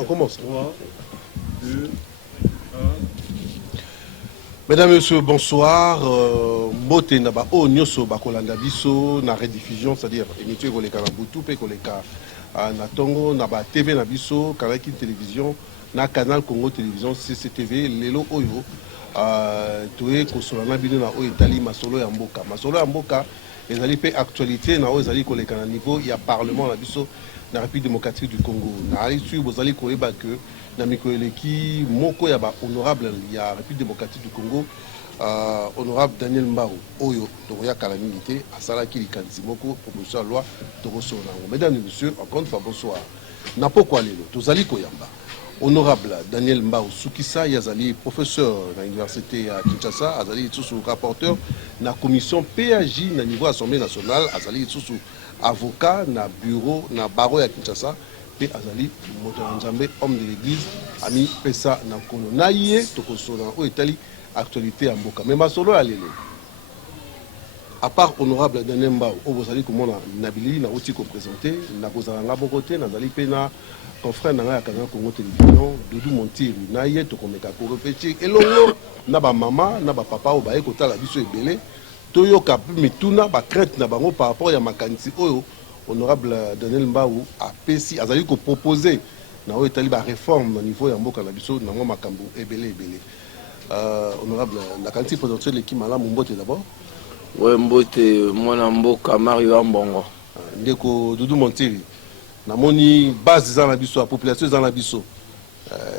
On commence. 3, 2, 1. Mesdames et messieurs, bonsoir. Mbote naba o nyoso bakolanda biso na rediffusion, c'est-à-dire émission koleka na butu pe koleka na tongo na ba TV na biso, Kanaki télévision na Canal Congo télévision CCTV lelo oyo toye kosolana bino na oyo etali masolo ya mboka. Masolo ya mboka ezali pe actualité na oyo ezali koleka na niveau ya parlement na biso na République démocratique du Congo. Na ici bozali koyeba que na mikoeleki moko ya ba honorable ya République démocratique du Congo, honorable Daniel Mbao oyo toya kala mingi te asalaki likanisi moko proposition de loi tokosona. Mesdames et messieurs, encore une fois bonsoir. Na pokwa lelo tozali koyamba honorable Daniel Mbao Sukisa yazali professeur na université ya Kinshasa, azali sous rapporteur na commission PAJ na niveau Assemblée nationale, azali sous avocat na bureau na barreau ya Kinshasa pe azali moto na Nzambe, homme de l'église, ami pesa na kono na ye tokosona o etali actualité ya mboka. Mais masolo ya lelo à part honorable Daniel Mbao o bozali komona nabili na oti ko présenter na kozala nga bokote nazali pe na confrère na nga ya Canal Congo télévision Doudou Montiri na ye tokomeka ko réfléchir elongo na ba mama na ba papa o baye kotala biso ebele toyoka mituna ba crainte na bango par rapport ya makanisi oyo honorable Daniel Mbao a pesi azali ko proposer na oyo etali ba réforme na niveau ya mboka na biso na makambo ebele ebele. Honorable la qualité présenter l'équipe malamu mbote d'abord. Ouais, mbote mwana mboka Mario Ambongo. Ndeko Doudou Montiri. Namoni base za na biso, la population za na biso.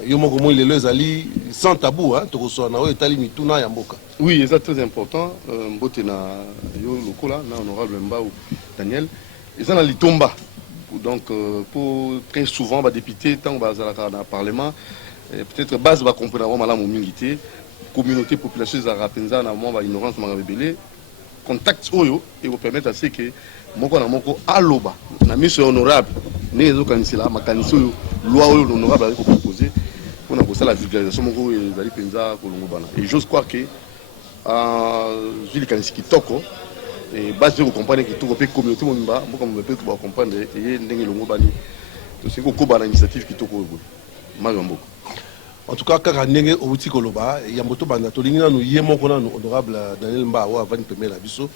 Yo moko mo lelo ezali sans tabou hein, tokoso na oyo etali mituna ya mboka. Oui, c'est très important. Mbote na yo lokola na honorable Mbao Daniel. Ils sont dans l'itomba. Donc pour très souvent ba député tant ba za na parlement peut-être base va comprendre malamu mingité communauté population za rapenza na mo ba ignorance mangabelé contact oyo et vous permettre à ce que moko na moko aloba na mission honorable ne zo kanisela makanisi oyo loi oyo honorable a proposé pour na kosa la vulgarisation moko ezali penza kolongo bana et j'ose croire que zili kanisi kitoko et base de comprendre que tout pe communauté monba moko mo peut ba comprendre et ndenge longo bani to c'est ko bana initiative kitoko mayo mboka. En tout cas, quand ndenge outi koloba ya moto banda to lingi nanu ye moko nanu honorable Daniel Mbao avant premier la biso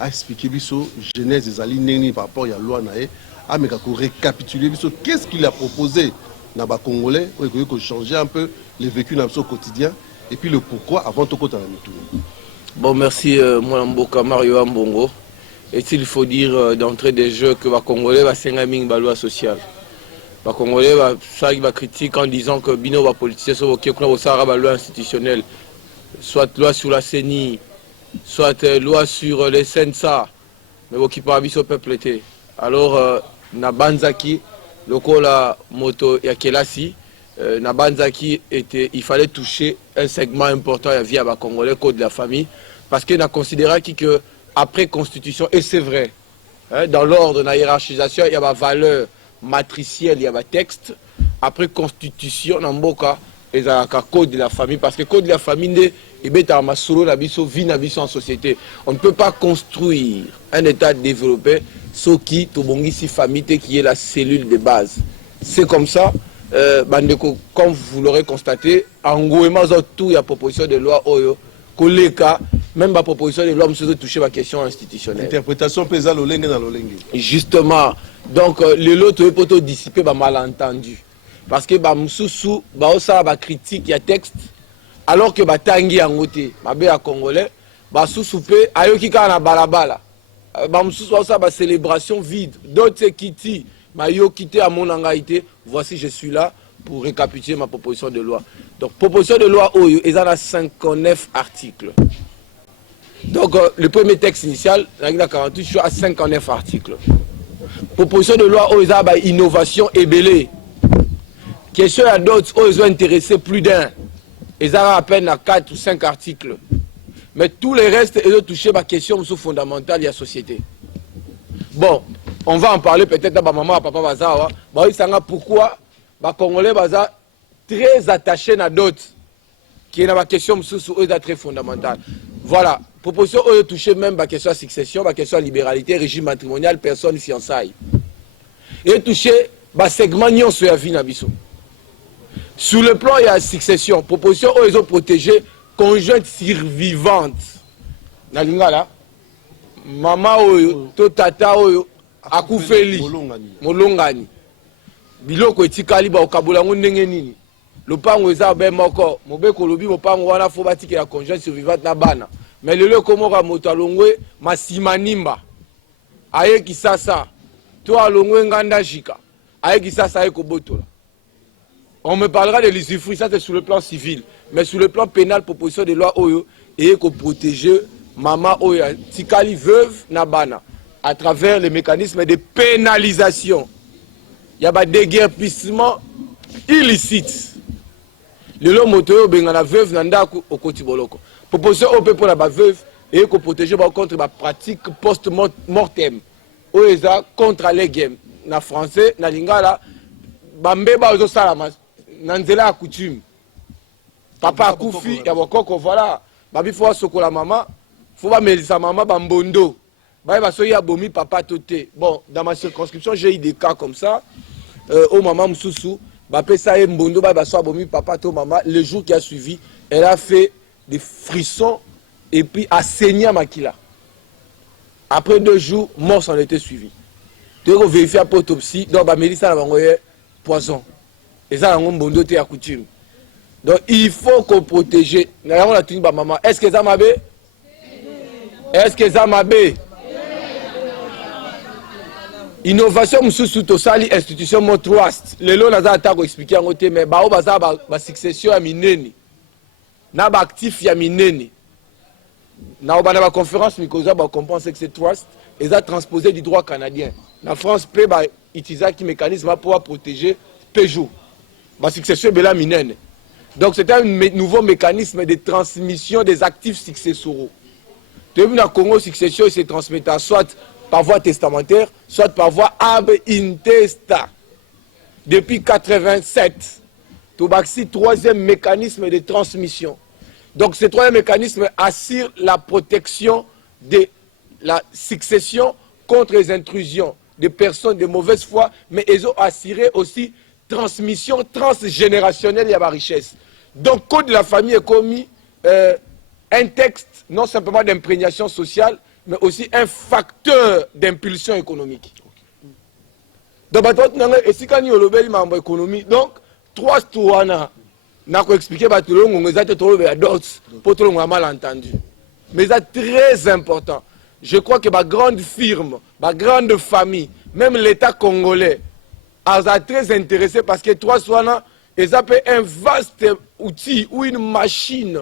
a expliqué biso genèse des alinéni par rapport à la loi nae a meka ko récapituler biso qu'est-ce qu'il a proposé na ba congolais pour changer un peu le vécu na biso quotidien et puis le pourquoi avant to kota na mitu. Bon, merci mwana mboka Mario Ambongo. Et il faut dire d'entrée des jeux que les Congolais va s'engager la loi sociale. Les Congolais va critiquer en disant que bino va politiciens sont ok qu'on a la loi institutionnelle, soit loi sur la CENI, soit loi sur les SENSA, mais qui parle au peuple été. Alors na banzaki lokola moto ya kelasi na banzaki était il fallait toucher un segment important de la vie à les Congolais code de la famille parce qu'on a considéré que après constitution et c'est vrai hein, dans l'ordre de la hiérarchisation il y a ma valeur matriciel, il y a un texte. Après constitution, dans Mboka, il y a un code de la famille. Parce que le code de la famille, il y a un solo, vie en société. On ne peut pas construire un État développé sans qui, si famille, qui est la cellule de base. C'est comme ça, comme vous l'aurez constaté, en gros, il y a proposition de loi, même la proposition de loi, nous toucher la question institutionnelle. Interprétation pesale au lengue dans le lengue. Justement, donc le lot peut dissiper le malentendu. Parce que Moussou, ça critique il texte, alors que Tangi en côté, ma congolais, Moussou peut ayoki na balabala. Moussou ça célébration vide. D'autres qui mayo quitté à mon angaïté, voici je suis là pour récapituler ma proposition de loi. Donc proposition de loi Oyo, ils en a 59 articles. Donc le premier texte initial, il a 48 à 59 articles. Proposition de loi aux innovation et belé. Question à d'autres, ils ont intéressé plus d'un. Ils ont à peine à 4 ou 5 articles. Mais tous les restes, ils ont touché la question fondamentale de la société. Bon, on va en parler peut-être à maman, à papa Bazawa. Pourquoi les Congolais sont très attachés à d'autres qui est la question très fondamentale. Voilà. Proposition de toucher même la question de succession, la question de libéralité, régime matrimonial, personne fiançailles. Et toucher le segment sur la vie. Sur le plan, il y a succession. Proposition, ils ont protégé conjointe survivante. Na lingala. Mama oyo, to tata oyo, akufeli. Molongani. Biloko etikali ba okabola ndenge nini. Lopango eza be moko. Mobeko lobi mopango wana fo batiki ya conjointe survivante na bana. Mais le komo ka moto alongwe masimanimba. Aye kisasa. To alongwe nganda jika. Aye kisasa aye kobotola. On me parlera de l'usufruit, ça c'est sur le plan civil. Mais sur le plan pénal, proposition de loi Oyo, et qu'on protéger maman Oyo, tikali veuve nabana, à travers les mécanismes de pénalisation. Il y a des déguerpissement illicite. Le long moto benga la veuve nanda au kotiboloko. Proposition Oyo pour la veuve et qu'on protéger contre la pratique post-mortem. Oyo contre les games. Na français, na lingala, bambeba ozo salama. Nanzela a coutume. Papa a koufi, ya bokoko, voilà. Babi faut sokola maman, faut pas melisa maman bambondo. Babi baso ya bomi papa toté. Bon, dans ma circonscription, j'ai eu des cas comme ça. Au maman msusu, babi ça y mbondo, babi baso bomi papa to maman. Le jour qui a suivi, elle a fait des frissons et puis a saigné à Makila. Après 2 jours, mort s'en était suivi. Tu as vérifié à l'autopsie, donc babi melisa la bangoye poison. Et ça, on a à coutume. Donc, il faut qu'on protège. Est-ce que ça m'a bé? Est-ce que ça m'a bé? Innovation, sous tosali institution mon trust. Le lot n'a pas expliqué en côté, mais bao baza ba succession à mineni. Na ba actif ya mineni. Na ba conférence mikoza ba comprendre que c'est trust et ça transposé du droit canadien. La France peut ba utiliser qui mécanisme pour protéger Peugeot. Ma succession est bella minenne. Donc c'est un nouveau mécanisme de transmission des actifs successoraux. Tu as vu dans le Congo, succession se transmet soit par voie testamentaire, soit par voie ab intesta. Depuis 1987, tu as le 3e mécanisme de transmission. Donc ce 3e mécanisme assure la protection de la succession contre les intrusions de personnes de mauvaise foi, mais ils ont assuré aussi transmission transgénérationnelle, il y a la richesse. Donc, code de la famille est commis un texte non simplement d'imprégnation sociale, mais aussi un facteur d'impulsion économique. Donc, et si quand il y a le économie, donc, 3 tours, n'a pas expliqué pour tout le monde mal entendu. Mais c'est très important. Je crois que ma grande firme, ma grande famille, même l'État congolais, est très intéressé parce que 3 soignants, ils ont un vaste outil ou une machine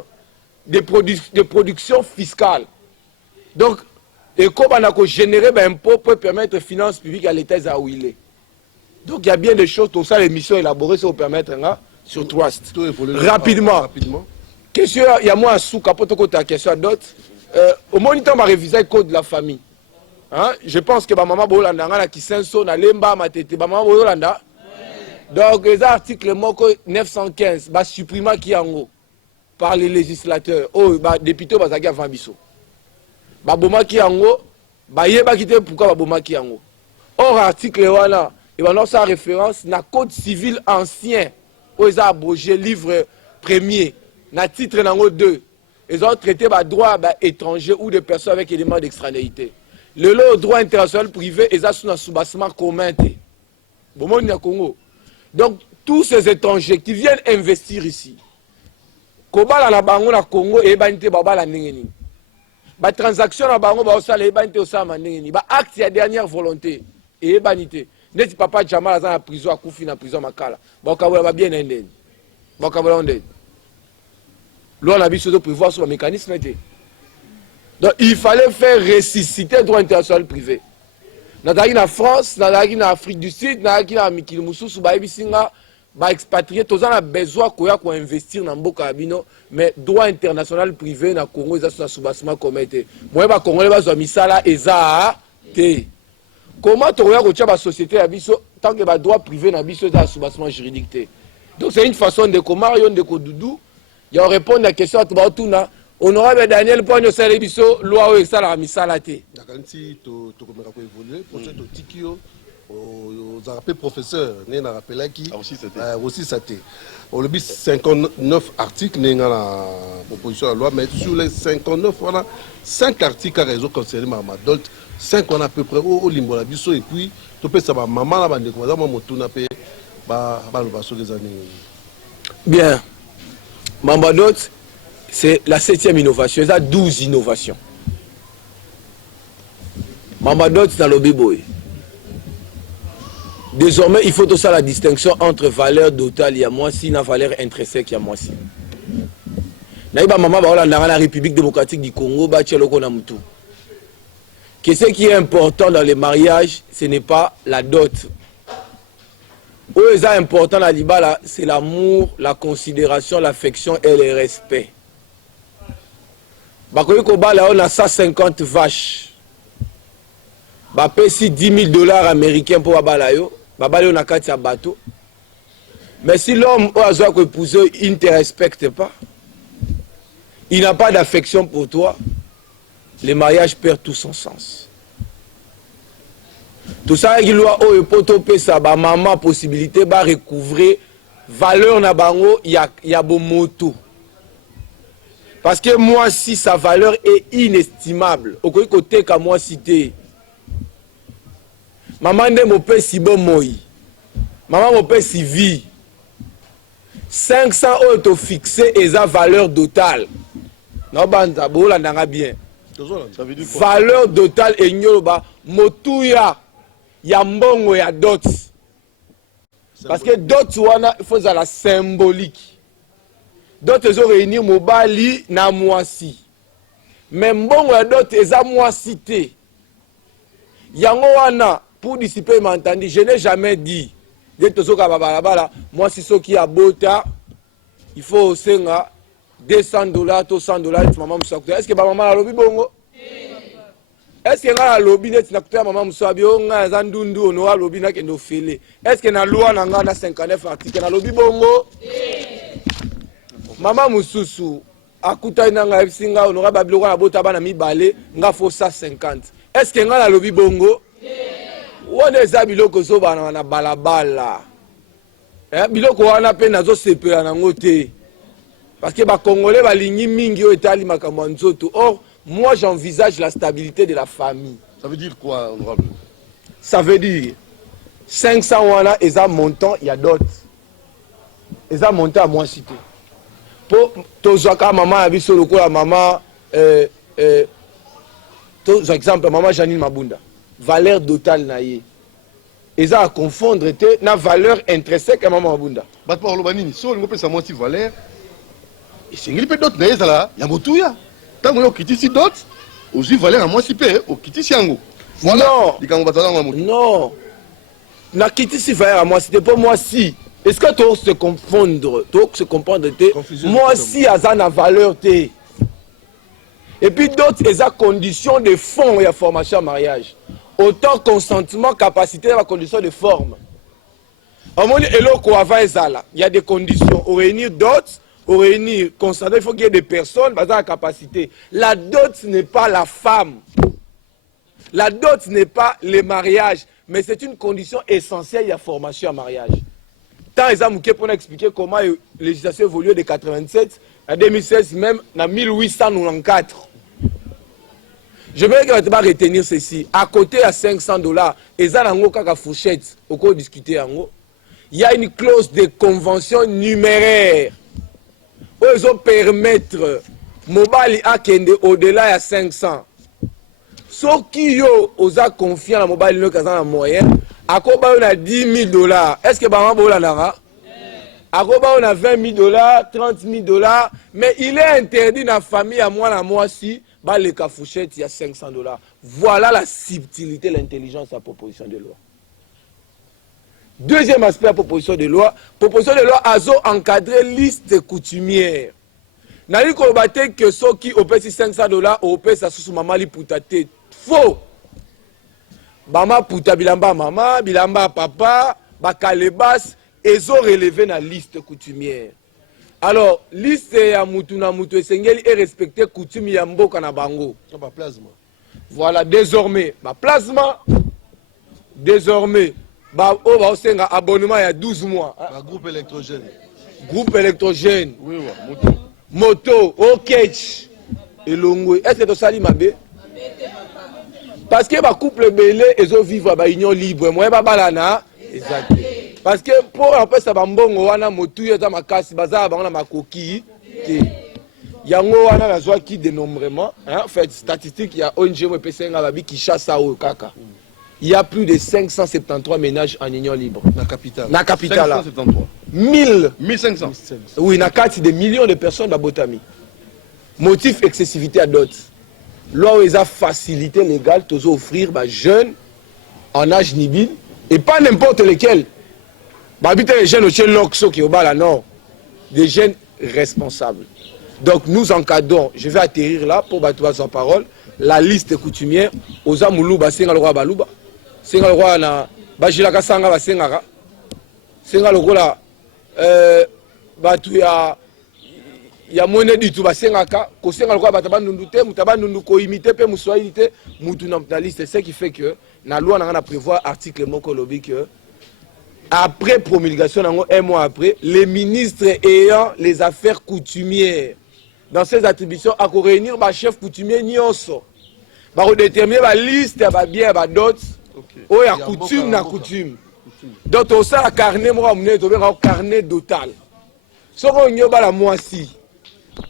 de production fiscale. Donc, et comme on a généré un impôt pour permettre les finances publiques à l'État où il est. Donc, il y a bien des choses, tout ça, les missions élaborées, ça va permettre sur Trust. Rapidement. Question, il y a moi un sous capot à question d'autres. Au moniteur m'a révisé le code de la famille. Hein? Je pense que ma maman Bolanda qui s'inso na lemba matete maman Bolanda. Donc les articles 915 ba supprimer qui en par les législateurs. Oh ba député bazaki avant biso. Ba boma ki yango ba yeba kité pourquoi ba boma ki yango. Or article wana et ba non sa référence na code civil ancien aux abrogé livre premier na titre nango 2. Ils ont traité ba droit ba étranger ou des personnes avec éléments d'extranéité. Le droit international privé est un soubassement commun. Donc, tous ces étrangers qui viennent investir ici, comment la bango na Congo et banité baba la nengeni. Ba transaction na bango ba osala e banité osama nengeni. Ba acte ya dernière volonté et banité. Neti papa Jamal dans la prison à Koufi na prison makala. Ba okabola ba bien ndeni. Ba okabola ndeni. L'on a besoin de prévoir sur le mécanisme. Donc il fallait faire ressusciter le droit international privé. Dans la France, dans l'Afrique du Sud, dans Mikili Moussou, ba expatrié, tous on a besoin qu'on investir dans Mboka Abino, mais droit international privé na Congo ils sont soubassement commetté. Moi ba Congolais ba zo misala eza te. Comment tu regardes la société à biso tant que ba droit privé na biso dans soubassement juridique te. Donc c'est une façon de comment yon de Kodoudou, il répondre à la question à tout na honorable Daniel Pogno Salebiso, loi ou ça la misala te. D'accord, si tu commences à évoluer, prochain to tikio aux rappelé professeur, né na rappelé qui aussi c'était. On le dit 59 articles dans la proposition de loi, mais sur les 59 voilà 5 articles à réseau concernant ma adulte, 5 on a à peu près au limbo la biso et puis tu peux savoir maman la bande quoi ça mon tourne pe ba le basso des années. Bien. Mambadot, c'est la 7e innovation, il y a 12 innovations. Mambadot dans le biboy. Désormais, il faut tout ça la distinction entre valeur totale et moi si la valeur intrinsèque et moi si. Naïba maman ba dans la République démocratique du Congo ba tcheloko na mutu. Que ce qui est important dans les mariages, ce n'est pas la dot. Où est important la libala, c'est l'amour, la considération, l'affection et le respect. Bakoyi ko ba là on a 150 vaches. Ba pesi $10,000 américains pour babala yo. Babale on a kati ya bateau. Mais si l'homme a besoin que épouser, il ne te respecte pas, il n'a pas d'affection pour toi, le mariage perd tout son sens. Tout ça, il doit au ça, maman possibilité de recouvrir valeur na bango, il y a bon moto. Parce que moi si sa valeur est inestimable, au côté qu'à moi cité. Maman ne m'opère si bon moi. Maman m'opère si vie. 500 euros fixé et sa valeur totale. Non, banta, bola nanga bien. Ça veut dire quoi? Valeur totale et nyoloba motuya ya mbongo ya dot. Parce que dot wana il faut la symbolique. Dot ezo réunir mobali na mwasi. Mais mbongo ya dot eza mwasi te. Yango wana pour dissiper m'entendre, je n'ai jamais dit. Moi, si ce qui a bota, il faut aussi $200, $100, maman Moussa. Est-ce que maman a lobby bongo? Est-ce que la lobby net na kuta maman Moussa bio nga zandundu ono a lobby na kendo fele? Est-ce que na loi na nga na 59 articles na lobby bongo? Maman Moussousou akuta ina nga singa ono ba biloko na bota bana mibale nga fo 150. Est-ce que nga la lobby bongo? On est à biloko so bana na balabala. Biloko wana pe nazo sepela na ngote. Parce que ba Congolais ba lingi mingi o etali makambo nzoto. Or, moi j'envisage la stabilité de la famille. Ça veut dire quoi, honorable? Ça veut dire 500 wana eza montant, il y a d'autres. Eza montant à moi cité. Pour tozaka maman abiso lokola maman par exemple maman Janine Mabunda. Valeur totale naïe. Ils ont à confondre na valeur intrinsèque à maman Mabunda. Bat par lobanini, so on peut sa moitié valeur. Et c'est une d'autres naïe là, ya motuya. Tant que kiti si d'autres, aussi valeur à moi si pe, au kiti si ango. Voilà. Non. Na kiti si valeur à moi, c'était pas moi si. Est-ce que tu os se confondre, tu os se comprendre moi si a na valeur té. Et puis d'autres, ils ont conditions de fond et la formation en mariage. Autant consentement, capacité, la condition de forme. Au moins, il y a des conditions. Au réunir d'autres, au réunir consentement, il faut qu'il y ait des personnes basées à la capacité. La dot n'est pas la femme. La dot n'est pas le mariage. Mais c'est une condition essentielle de la formation en mariage. Tant ils ont pour expliquer comment la législation évolue de 87 à 2016, même en 1894. Je veux que tu vas retenir ceci. À côté à $500, et ça n'a pas fourchette au cours discuter il y a une clause de convention numéraire où ils ont permettre mobile à kende au-delà de 500. Ceux qui ont confiance dans mobile le cas en moyen, à quoi on a $10,000. Est-ce que maman bola nara? À quoi on a $20,000, $30,000, mais il est interdit dans la famille à moi si. Les cafouchettes, il y a $500. Voilà la subtilité, l'intelligence de la proposition de loi. Deuxième aspect de la proposition de loi a encadré liste coutumière. Nali kolobate que ceux qui ont payé $500 ont payé ça sous maman li putate. Faux. Bama puta bilamba maman, bilamba papa, bakalebas, ils ont relevé la liste coutumière. Alors, liste ya mutu na mutu esengeli est respecté coutume ya mboka na bango. Plasma. Voilà, désormais, plasma, désormais on va aussi un abonnement il y a 12 mois. Groupe électrogène. Groupe électrogène. Oui, oui, moto, ok. Et l'ongwe. Est-ce que tu sali mabe? Parce que les couples belé, ils ont vivre à union libre. Moi, je balana. Exact. Parce que pour après ça, bambongo wana motu ya ma kasi baza bana makoki. Yango wana la joie qui dénombrement. En fait, statistique, il y a ONG ou PCNA babi qui chasse à kaka. Il y a plus de 573 ménages en union libre. La capitale. La capitale. 573. 1500. Oui, il y a des millions de personnes dans Botami. Motif excessivité à d'autres. Là où ils ont facilité légale, ils ont offrir aux jeunes en âge nibile et pas n'importe lesquels. Les jeunes au Loxo qui au bas là, non. Des jeunes responsables. Donc nous encadrons, je vais atterrir là pour battre sans parole, la liste coutumière aux Amouluba, Senga le roi Balouba, Senga le roi na Bajilaka Sanga Sengara, Senga le roi là, ya monnaie du tout basengaka ko senga le roi bataba nundu te mutaba nundu ko imiter pe muswahili te mutu na liste, c'est ce qui fait que na loi na prévoir article moko lobi que après promulgation un mois après les ministres ayant les affaires coutumières dans ces attributions à réunir ba chef coutumier nyonso ba déterminer ba liste ba bien ba dot o ya coutume na coutume donc on ça carnet moi amener to bien carnet total soko nyoba la moisi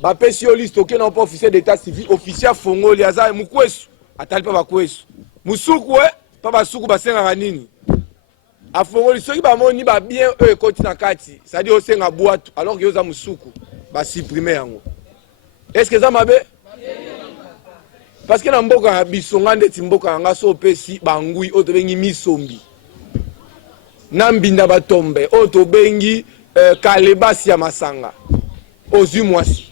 ba pesio liste aucun non pas officier d'état civil officier fongo liaza mukwesu atali pa bakwesu musuku pa basuku basenga nini afongoli soki bamoni ba bien eux koti na kati ça dit osenga boîte alors que yoza musuku ba supprimer yango. Est-ce que ça mabe? Parce que na mboka bisonga ndeti mboka nga so pesi bangui oto bengi misombi na mbinda batombe oto bengi kalebasi ya masanga aux moisi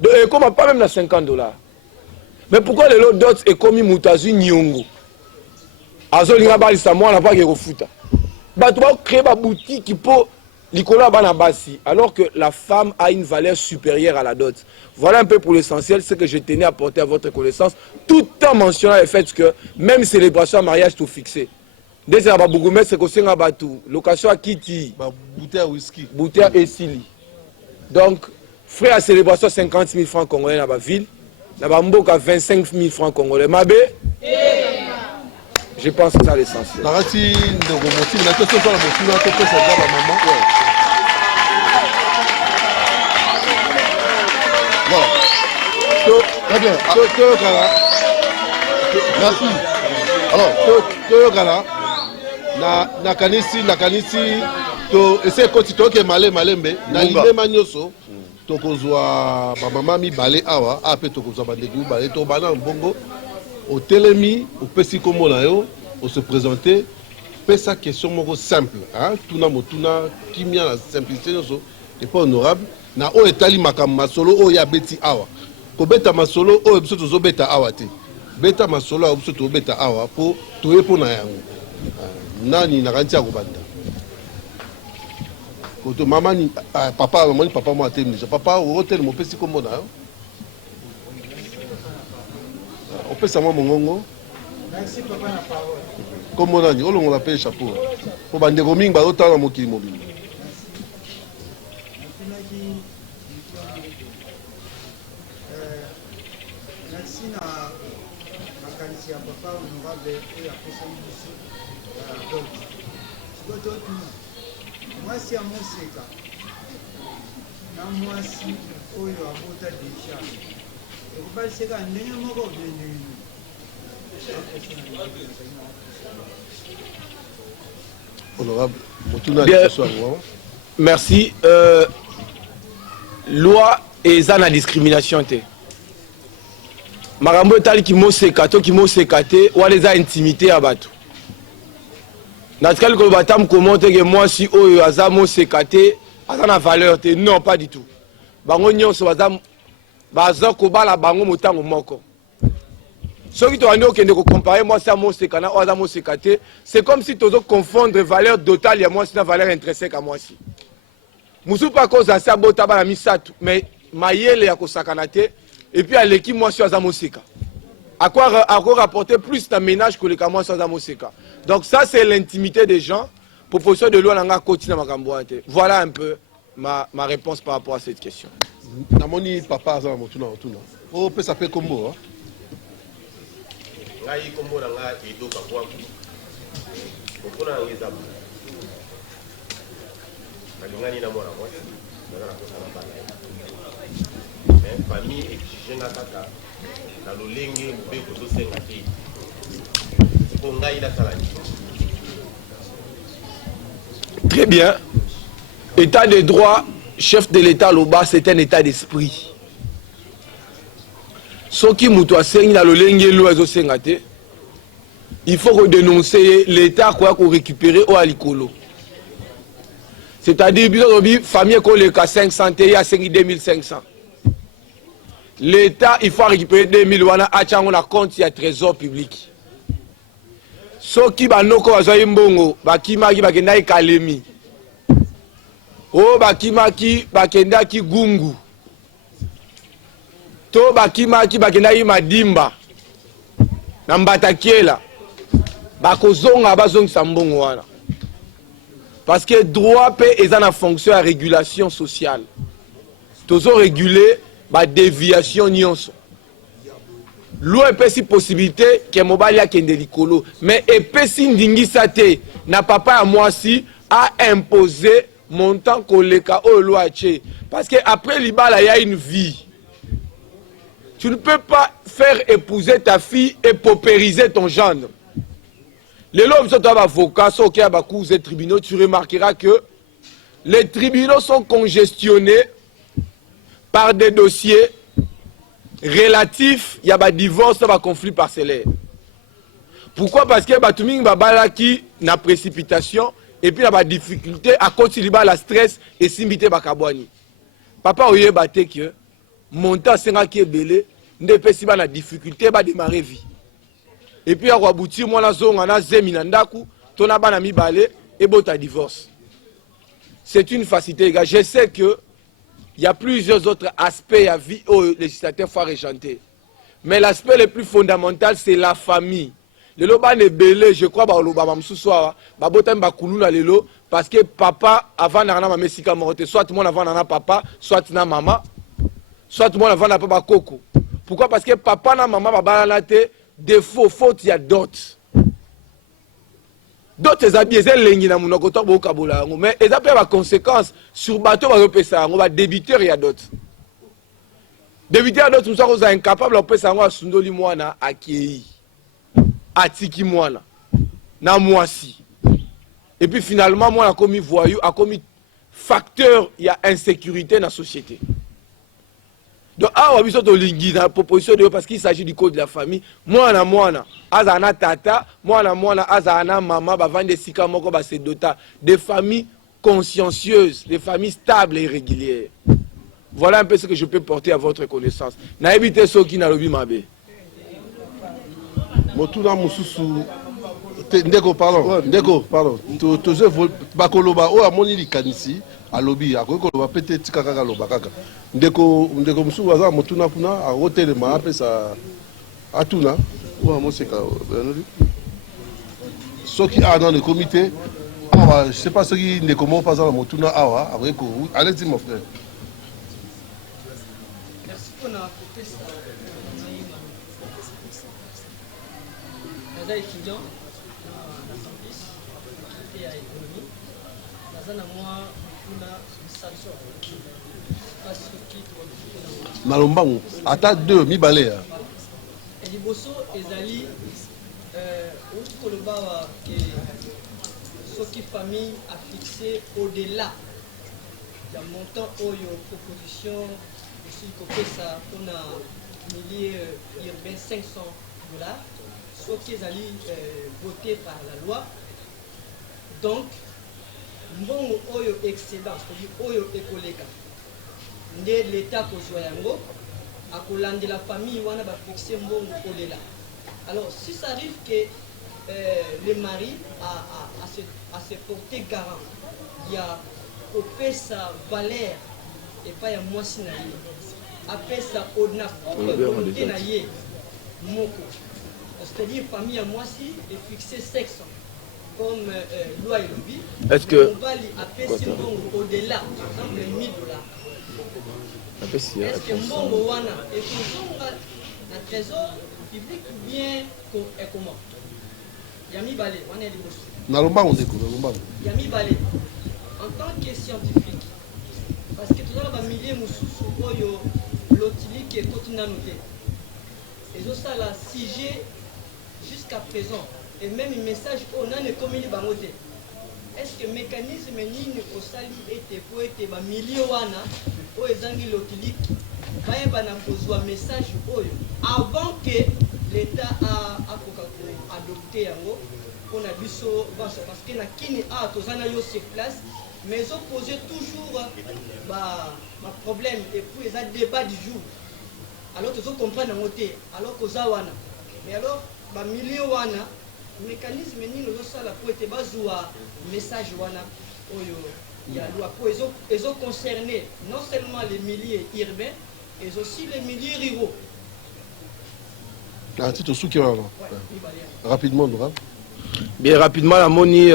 donc comme pas même na $50. Mais pourquoi les lots d'autres est commis mutazu nyongo azolinga balisa mwana pa ke kofuta bato ba créer ba boutique pour Nicolas Banabasi, alors que la femme a une valeur supérieure à la dot. Voilà un peu pour l'essentiel ce que je tenais à porter à votre connaissance, tout en mentionnant le fait que même célébration à mariage tout fixé. Dès que vous avez c'est que c'est un bateau, location à Kitty, bouteille à whisky, bouteille et sili. Donc, frais à célébration 50 000 francs congolais dans la ville, dans la mboka 25 000 francs congolais. Mabé? Je pense que c'est ça l'essentiel. La racine de Romotif, la question sur la motive, la question sur la maman. Voilà. Très bien. Merci. Alors, nakanisi to essayer koti to ke malembe na limema nyoso to kozwa ba mama mi balé awa ape to kozwa bandegu balé to bana mbongo au telemi au pesi komona yo au se présenter pesa question moko simple hein tuna motuna kimia la simplicité nyoso et pas honorable na o etali makamba masolo o ya beti awa ko beta masolo o biso to zo beta awa te beta masolo o biso to beta awa po to yepo na yango nani na kantia ko banda ko to mama ni papa maman papa mo atemni papa o hotel mo pesi komona yo on peut savoir mon ngongo. Merci papa na parole. Comment on dit, on l'a payé chapeau. Pour bande roming ba autant na mokili mobile. Merci na makanisi ya papa honorable et après ça ici. Donc, c'est tout. Moi c'est à mon seka. Na moi si oyo abota déjà. Honorable, merci. Loi et ça la discrimination. Marambo tali qui mo sekato qui mo sekate ou les a intimité à bateau. Natkal ko batam comment que moi si oyo azamo sekate azana valeur te non pas du tout. Bango nyonso bazam baza kobala bango motango moko. Ce qui doit nous comparer moi c'est à mon sekana ou à mon sekate, c'est comme si tu dois confondre valeur totale et moi c'est une valeur intrinsèque à moi aussi. Musu pas cause à ça bota ba la misatu mais mayele ya kosakanate et puis aleki moi c'est à mon seka. À quoi rapporter plus de ménage que les camois sans amoseka. Donc ça, c'est l'intimité des gens. Proposition de loi nanga continue makamboate. Voilà un peu ma réponse par rapport à cette question. Namoni papa azala motuna otuna. Oh pe ça peut combo. Ngai combo nanga edo kakwaku. Okona ngeza. Alingani na mwana mwasi. Nanga nakosa na bana. Mais famille exige nga kaka. Na lolenge mbeko zo senga te. Ko ngai na salani. Très bien. État de droit, chef de l'État Loba, c'est un état d'esprit. Ce qui moutoua sengi na lolenge lo ezo senga te. Il faut dénoncer l'État quoi qu'on récupérer au alikolo. C'est-à-dire que famille ko le ka 500 te ya sengi 2500. L'État, il faut récupérer 2000 wana achango na compte ya trésor public. Soki banoko bazwa mbongo bakimaki bakenda Kalemi. O bakimaki bakenda ki Gungu. To bakimaki bakenda Madimba. Na Mbatakiela. Bakozonga bazongisa mbongo wana. Parce que droit pe eza na fonction ya régulation sociale. Tozo réguler ba déviation nyonso. Loi epesi possibilité que mobali akende likolo, mais epesi ndingisa te na papa ya mwasi a imposé montant koleka o loi che, parce que après libala il y a une vie. Tu ne peux pas faire épouser ta fille et paupériser ton gendre. Les lois sont avocats, sont qui a des tribunaux, tu remarqueras que les tribunaux sont congestionnés par des dossiers relatifs, il y a des divorces, des conflits parcellaires. Pourquoi? Parce que Batuming Babala qui n'a précipitation et puis il y a des difficultés à cause de la stress et simbité Bakabwani. Papa oye bate que montant senga qui est belé, ne peut pas la difficulté ba démarrer vie. Et puis à Wabouti moi la zone na zeminandaku, ton abana mi balé et bota divorce. C'est une facilité, gars. Je sais que il y a plusieurs autres aspects à vie au législateur faut régenter. Mais l'aspect le plus fondamental, c'est la famille. Le loba ne belé, je crois, parce que papa, avant d'arriver à Messika Morote, soit tout le monde avant d'arriver papa, soit na maman, soit tout le monde avant d'arriver papa Coco. Pourquoi? Parce que papa na maman, baba na te, défaut, faute, il y a d'autres. D'autres habits, ils lengi na munokoto bokabola mais ils ont des conséquences sur bateau va repesa on va débiteur il y a d'autres. Débiteur d'autres nous sommes incapables de pesa ngo asundoli mwana akei. Atiki mwana na mwasi. Et puis finalement moi a commis voyou, a commis facteur il y a insécurité dans la société. Donc, ah, on a de lingi dans la proposition de parce qu'il s'agit du code de la famille. Moi, azana tata, moi, azana maman, bah, vendre des sikamoko, bah, c'est dota. Des familles consciencieuses, des familles stables et régulières. Voilà un peu ce que je peux porter à votre connaissance. Na évité ce qui n'a le mabe. Motuna mususu. Ndeko, pardon. Ndeko, pardon. Toze bakoloba, o amoni likanisi. Alobi akoloba pete tikaka loba kaka ndeko musu waza motuna kuna a hôtel ma pesa atuna wa moseka soki a dans le comité awa je sais pas ce qui ndeko mo pas dans motuna awa avec allez-y mon frère. Merci pour la proteste. Les étudiants la campus et à l'économie dans un mois Nalombango ata 2 mibale ya liboso ezali koloba que soki famille a fixé au-delà du montant oyo proposition aussi kopesa pour na milieu urbain $500 soki ezali voté par la loi donc mbongo oyo excédent c'est-à-dire oyo ekoleka nde l'état kozwa yango akolande la famille wana ba fixer mbongo olela. Alors si ça arrive que le mari a se porter garant il y a kopesa valeur et pas ya mwasi na ye apesa ona volonté na ye moko. C'est-à-dire famille à moi si est fixé sexe comme loi et lobby. Est-ce que on va appeler au-delà, par exemple $1000. Est-ce que mbongo wana est dans le trésor public ou bien comment? Yami Balé, on est libre. Yami Balé, en tant que scientifique, parce que tout à l'heure, il y a des milliers de l'otili qui est continué à noter. Et ça, la 6G jusqu'à présent, et même le message, on a une commune bangote. Est-ce que le mécanisme est au sali était pour être des milliers de gens l'otili qui ont un message avant que l'État a adopté on a vu ça parce que la kini a sur place mais ils ont posé toujours un problème et puis ils ont débat du jour alors ils ont compris alors que ça mais alors milliers de mécanisme ni nous ça la pour être bazua message wana ils ont concerné non seulement les milliers urbains mais aussi les milliers ruraux. Rapidement, Dora. Bien rapidement, la moni,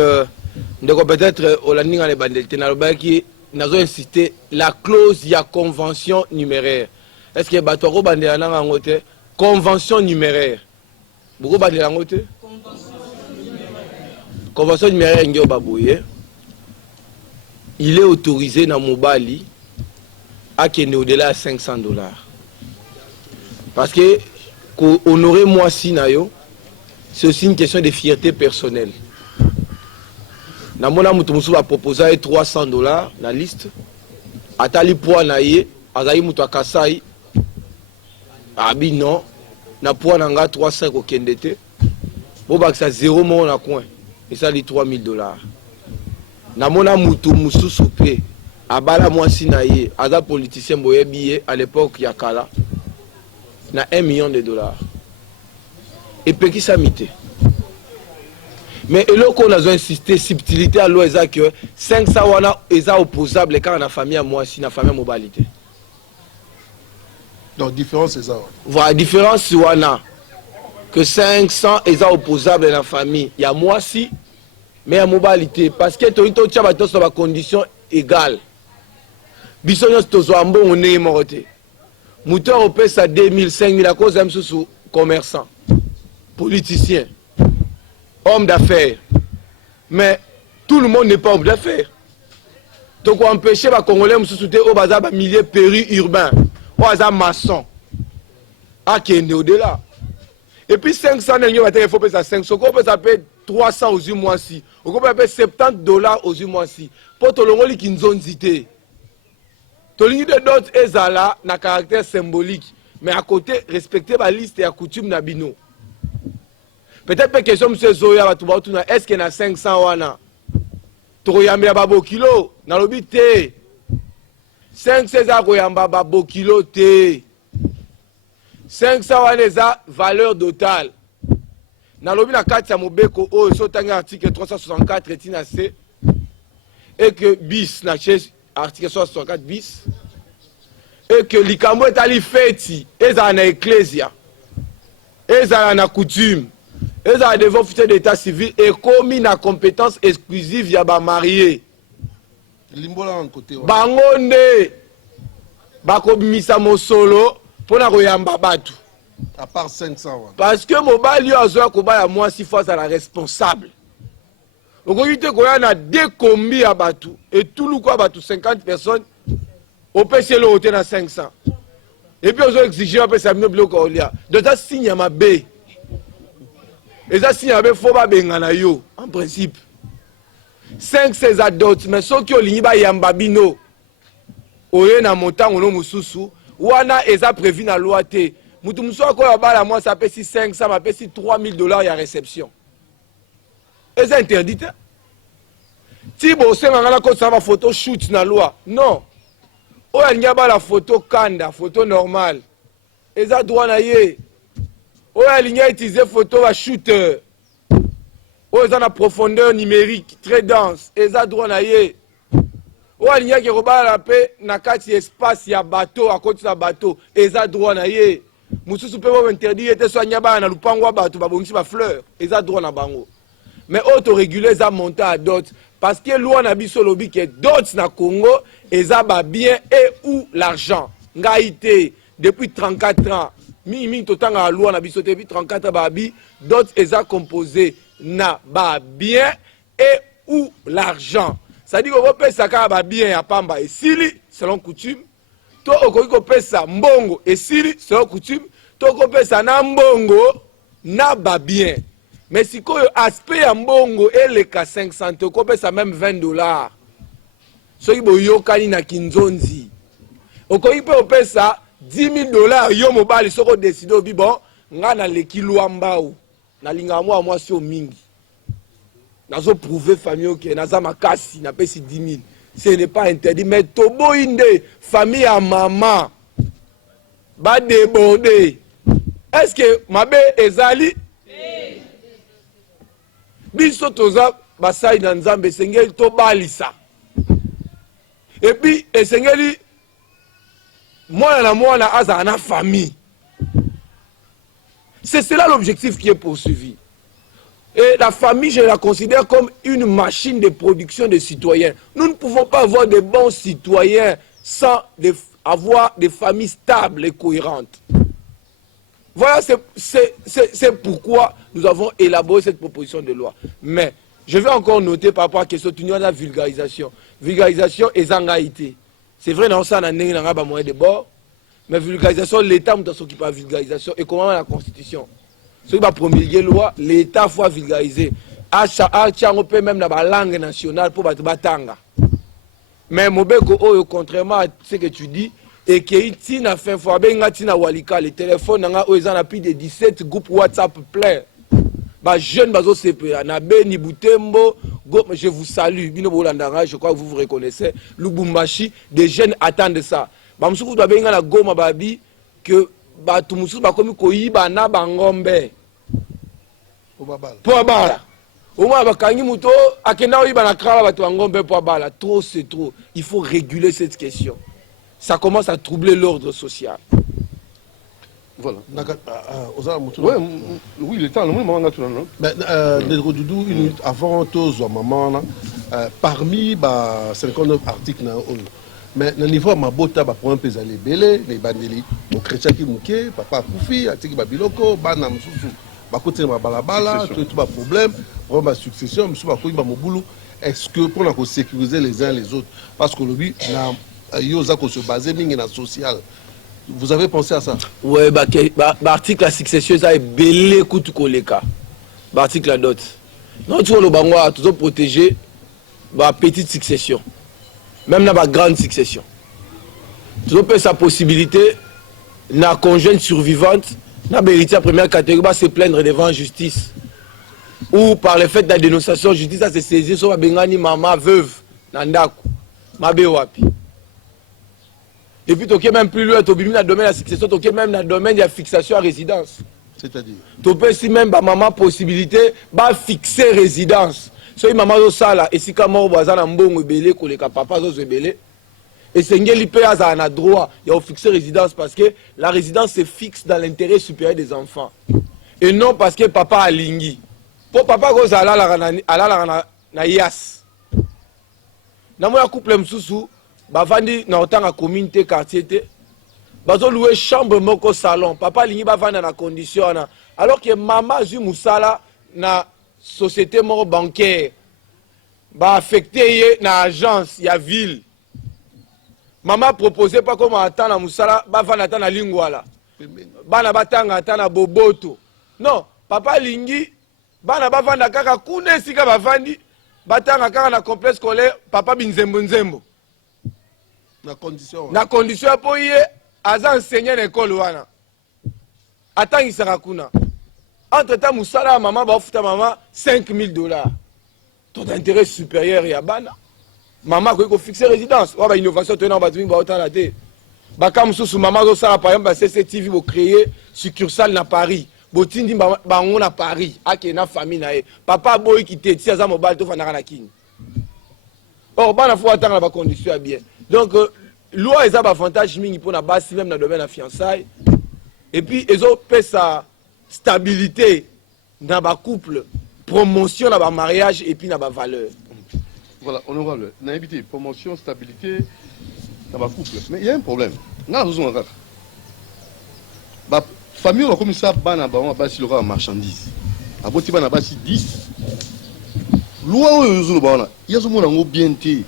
peut-être au landing à les qui n'a insisté la clause y a convention numéraire. Est-ce que Batoro Bandéana a ngoté convention numéraire? Beaucoup Bandéana ngoté? Convention numéraire Ngyo Babouye. Il est autorisé dans Mobali à qu'il est au-delà de $500. Parce que honorer moi si nayo, c'est aussi une question de fierté personnelle. Namona Moutoumousou a proposé $300 dans la liste. Atali poa naye, Azaï Moutouakasai, Abi non, na poa nanga 300 au Kendete. Bon, bah, ça 0 mon na coin. Et ça dit $3000. Namona Moutoumousou soupé. Abala moi si naye, Aza politicien boye billet à l'époque Yakala. Na $1 million. Et puis qui s'amité. Mais là qu'on a insisté, subtilité à l'eau, c'est que 500 wana est opposable quand on a famille à moi, si on a famille à mobilité. Donc, différence c'est ça. Voilà, différence c'est que 500 est opposable dans la famille. Il y a moi si, mais à mobilité. Parce que tu as des conditions égales. Bisognos tozo ambo on est morté. Mouteur au pèse 2000, 5000 à cause d'un sous commerçant, politicien, homme d'affaires. Mais tout le monde n'est pas homme d'affaires. Donc on empêche les Congolais de se au bazar milieu périurbain, au hasard maçon, à qui est au-delà. Et puis 500 il faut payer 500, on peut payer 300 aux mois-ci, on peut payer $70 aux mois-ci. Pour tout le monde qui nous ont dit. Tolini de d'autres ezala na caractère symbolique, mais à côté respecter la liste et la coutume nabino. Peut-être que question monsieur Zoya va tout est-ce qu'il y a 500 wana? Toyambi ya babo kilo na lobi te. 500 za koyamba babo kilo te. 500 wana za valeur totale. Na lobi na kati ya mobeko o so tanga article 364 etina C et que bis na chez article 64 bis et que likambo est allé fêti et ça na ecclésia et ça na coutume et ça devant officier d'état civil et commis na compétence exclusive ya ba marié limbola en côté bangonde bako bimisa mosolo pona koyamba batu à part 500 parce que mobali azoya ko ba ya moi 6 fois à la responsable. On a deux combis à Batou et tout le quoi Batou 50 personnes au PC le hôtel à 500 et puis on a exigé un peu ça me bloque au lia de ça signe à ma baie et ça signe à ma faut pas bengana yo en principe 5 adultes mais ceux qui ont ligné ba yambabino oye na montant on mususu wana eza prévu na loi té mutu muso ko ba la moi ça paye 500 m'a paye $3000 ya réception. Et c'est interdit. Si vous avez une photo shoot dans la loi, non. Il y a la photo kanda, photo normale. Et ça droit na yé. Il y a utilisé photo shooter. Il y a une profondeur numérique très dense. Et ça droit na yé. Il y a qui la paix na kati espace ya bateau à côté de bateau. Et ça droit na yé. mosusu mpe bo interdit ete so anyaba na lupango wa bato babongisi ba fleur eza droit na bango mais auto réguler eza monter à dot parce que loi na biso lobi ke dot na Congo eza ba bien et ou l'argent ngai te depuis 34 ans mingi totanga loi na biso te depuis 34 ans ba bi dot eza composé na ba bien et ou l'argent ça dit ko pesa ka ba bien ya pamba esili selon coutume to okoki kopesa mbongo esili selon coutume to kopesa na mbongo na ba bien mais sikoyo aspect ya mbongo eleka 500 okopesa même $20 soki boyokani na kinzonzi okoki mpe opesa $10,000 yo mobali soko décide obi bon nga na leki lwambau nalinga mwa mwasi o mingi nazo prouver famille ok naza makasi na pesi 10 000 ce n'est pas interdit mais tobo inde famille à maman ba déborder est-ce que mabe ezali biso toza basai na nzambe esengeli tobalisa et puis esengeli mwana na mwana aza na famille c'est cela l'objectif qui est poursuivi. Et la famille, je la considère comme une machine de production de citoyens. Nous ne pouvons pas avoir de bons citoyens sans avoir des familles stables et cohérentes. Voilà, c'est pourquoi nous avons élaboré cette proposition de loi. Mais je vais encore noter par rapport à la question de la vulgarisation. Vulgarisation et zangaïté. C'est vrai, dans ça, on a un moyen de bord. Mais vulgarisation, l'État s'occupe de la vulgarisation. Et comment la Constitution? Ce qui va promulguer loi, l'État faut vulgariser. On peut même dans la langue nationale pour batanga. Mais contrairement à ce que tu dis, et qu'il y a fait fois walika les téléphones ont plus de 17 groupes WhatsApp plein. Bah jeunes bazo CPA na Beni Butembo, je vous salue. Bino Bolandanga, je crois que vous vous reconnaissez. Lubumbashi, des jeunes attendent ça. Bah msuku doit bien la goma babi que ba tumusu ba komi koyiba na bangombe. Pour bala. Au moins bakangi muto akenda oyiba na krala ba ngombe pour bala. Trop c'est trop. Il faut réguler cette question. Ça commence à troubler l'ordre social. Voilà. Ouais, oui, le temps, le moment naturel. Doudou, une minute avant tous maman, parmi 59 articles mais le niveau ma bota ba pour un peu aller belé les bandeli au chrétien qui mouké papa koufi atiki ba biloko bana msusu ba côté ba balabala tout ba problème pour ma succession msusu ba ko ba mobulu est-ce que pour la sécuriser les uns les autres parce que le but na yoza ko se baser mingi na social. Vous avez pensé à ça? Oui, l'article la succession ça est belé kutu koleka. L'article la dot. Non tu le bangwa toujours protéger ba petite succession. Même dans la grande succession. Tu peux sa possibilité, la conjointe survivante, la héritier à première catégorie, va se plaindre devant la justice. Ou par le fait de la dénonciation, la justice a se saisir sur la bengani maman veuve, nandaku, mabe wapi. Et puis, tu même plus loin, tu peux même dans le domaine de la succession, tu peux même dans le domaine de la fixation à résidence. C'est-à-dire? Tu peux aussi même, maman, possibilité, de fixer résidence. Si maman zo sala esika moko bazana mbongo ebele koleka papa zo ebele et sengeli pe aza na droit ya fixer résidence parce que la résidence se fixe dans l'intérêt supérieur des enfants et non parce que papa alingi pour papa ko zala la na yas na moya couple msusu bavandi na otanga communauté quartier te bazo louer chambre moko salon papa alingi bavanda na condition na alors que maman zu musala na société moro bancaire ba affecté na agence ya ville maman proposé pas comme attendre musala ba vana ta na lingwala bana batanga ta na boboto non papa lingi bana ba vanda kaka kuna sika ba vandi batanga kaka na complexe scolaire papa binzembo nzembo na condition po ye aza enseignant na école wana atangisaka kuna. Entre temps, Moussala, maman, va offrir maman $5,000. Taux d'intérêt supérieur à Bana. Maman, il faut fixer résidence. Il y a une innovation, il y a une innovation. Bakam sous maman, par exemple, CCTV va créer succursale à Paris. Botindi bangon à Paris. Ake na famille na e. Papa boy qui te tient à mobile to fanara na king. Or, bana faut attendre la condition bien. Donc, loi est un avantage mingi pour la base même dans le domaine de la fiançailles. et puis ils ont fait sa stabilité dans le couple, promotion dans le mariage et puis dans la valeur. Voilà, honorable, on a évité promotion, stabilité dans le couple. Mais il y a un problème. La famille, on a comme ça, on a bâti le marchandise. On a bâti 10. Loi, il y a ce monde bien été.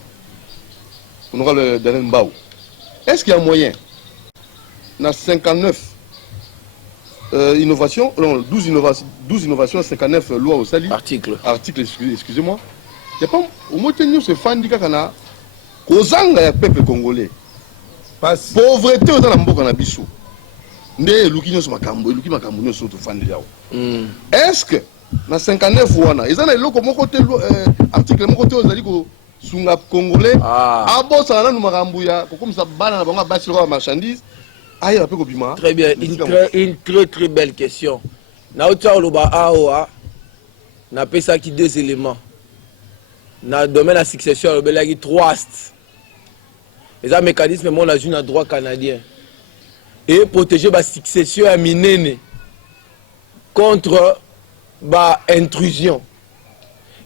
Honorable Daniel Mbao. Est-ce qu'il y a moyen? On a 59 innovations, non, 12 innovations, 59 lois au Sali. Article, excusez-moi. Il n'y a pas au moins tenu ce fan du Kakana. Kozanga ya peuple congolais. Pauvreté dans la mboka na biso. Nde lukinyo so makambo, luki makambo nyo so to fan de yao. Est-ce que na 59 wana, ezana eloko moko te article moko te ozali ko sunga congolais. Abo ça na makambo ya ko comme ça bana na bango bâti le marchandise. Très bien, une très belle question. Na otua loba aoa na pesa ki deux éléments. Na domaine la succession loba lagi trois astes. Les mécanismes mon a joué droit canadien et protéger la succession à minene contre ba intrusion.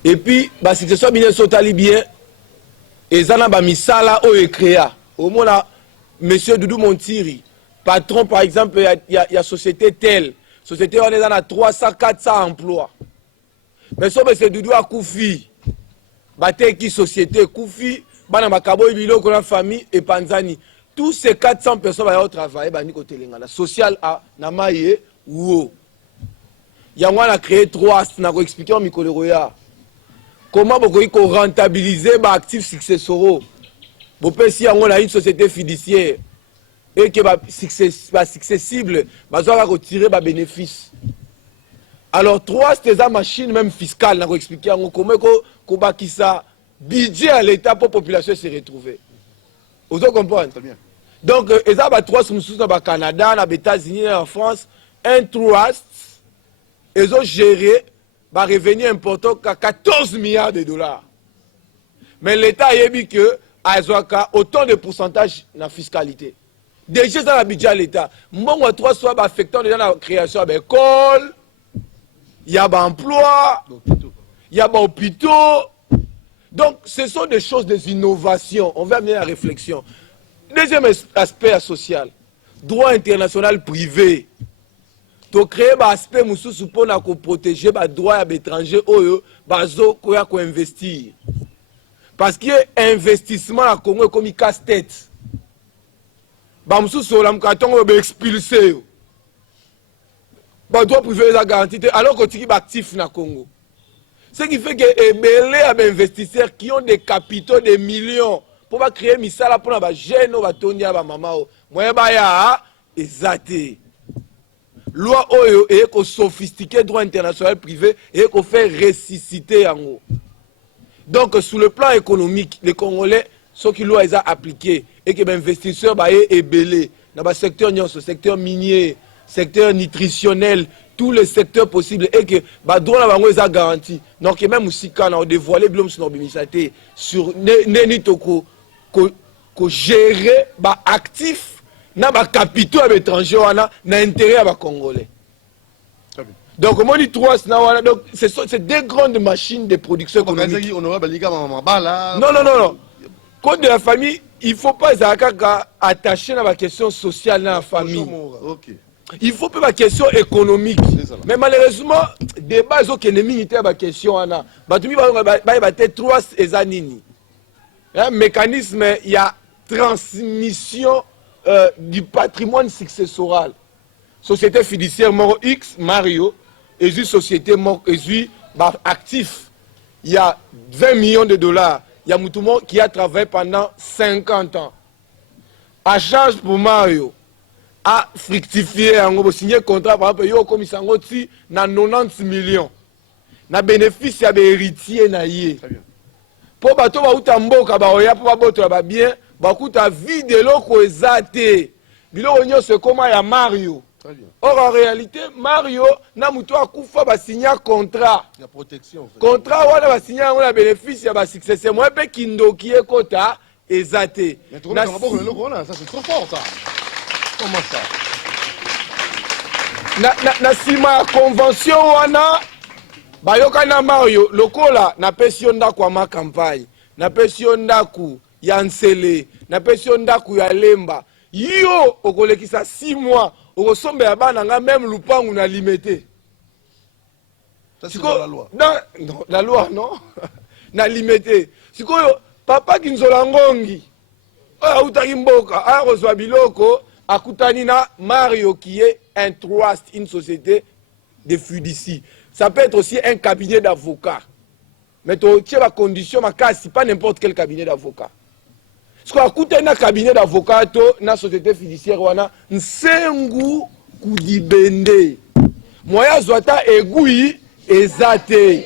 Et puis la succession minene sotali bien et zana ba misala o ekrea. Au moins là monsieur Doudou Montiri patron par exemple, il y a société telle. Société, on est dans 300, 400 emplois. Mais si M. Doudou a Koufi, qui société, Koufi, Banabakabo, Ibilo, la famille et Panzani. Tous ces 400 personnes vont travailler dans le social à Namaye ou il y a créé 3, on a expliqué en Mikoloya. Comment vous pouvez rentabiliser les actifs successoraux? Vous pouvez si on a une société fiduciaire. Et que va successible, va retirer les bénéfices. Alors, 3, c'est des machines même fiscales, on a expliqué comment ça budget à l'État pour la population se retrouver. Vous comprenez? Très bien. Donc, il y a 3 sous au Canada, aux États-Unis, en France, un trust, ils ont géré un revenu important à 14 milliards de dollars. Mais l'État a dit que autant de pourcentage dans la fiscalité. Déjà dans le budget de l'État, moi, 3 soit affectant dans la création de l'école, il y a des emplois, il y a des hôpitaux. Donc, ce sont des choses, des innovations. On va amener la réflexion. Deuxième aspect social, droit international privé. Tu crées un aspect pour protéger les droits des étrangers qui investir. Parce que l'investissement à Congo est comme un casse-tête. Bamsou la mkatongo be expulsé. Ba droit privé la garantie alors que tu es actif na Congo. Ce qui fait que les investisseurs qui ont des capitaux de millions pour créer misala pour ba jeune ba tonia ba mama o. Moyen ba ya exacté. Loi oyo et ko sophistiqué droit international privé et ko fait ressusciter en haut. Donc sur le plan économique, les Congolais ce qui loi a appliqué et que les investisseurs est belé dans le secteur secteur minier, secteur nutritionnel, tous les secteurs possibles et que les droits sont garantis. Donc même aussi quand on a dévoilé sur Nenitoko que gérer les actifs dans les capitaux étrangers dans l'intérêt des Congolais. Donc, on dit 3, donc c'est deux grandes machines de production économique. Non. Code de la famille, il ne faut pas attacher à la question sociale dans la famille. Il faut pas la question économique. Mais malheureusement, des bases qui sont la question. Il y a 3 années. Mécanisme, il y a transmission du patrimoine successoral. Société fiduciaire Moro X, Mario, et une société actif. Il y a 20 millions de dollars. Il y a Moutoumon qui a travaillé pendant 50 ans. À charge pour Mario, a fructifié, on a signé un contrat, par exemple, comme il s'en a 90 millions. Na bénéfice, il y a des héritiers. Pour bateau, mboka pour bien, ta vie de l'eau exate. Bilo c'est comment il y a Mario. Or en réalité, Mario n'a pas signé un contrat. Il y a protection. Contrat, on a signé un bénéfice, il y a un succès. C'est moi qui est quota exate. Mais ça c'est trop fort ça. Comment ça? na sima convention wana bayoka na Mario lokola na pesi ndako ya ma campagne na pesi ndako ya Nsele na pesi ndako ya Lemba yo okolekisa 6 mois okosombe ya bana nga même lupangu na limité. Ça c'est dans la loi. Non, la loi non. Na limité. Sikoyo papa Kinzola Ngongi autaki mboka akozwa biloko akutani na Mario qui est un trust, une société de fiducie. Ça peut être aussi un cabinet d'avocats. Mais tu as la condition, c'est pas n'importe quel cabinet d'avocats. Ce qu'on a écouté dans cabinet d'avocats, dans la société fiduciaire, on a un sengu kudibende. Moya zwata egui ezate.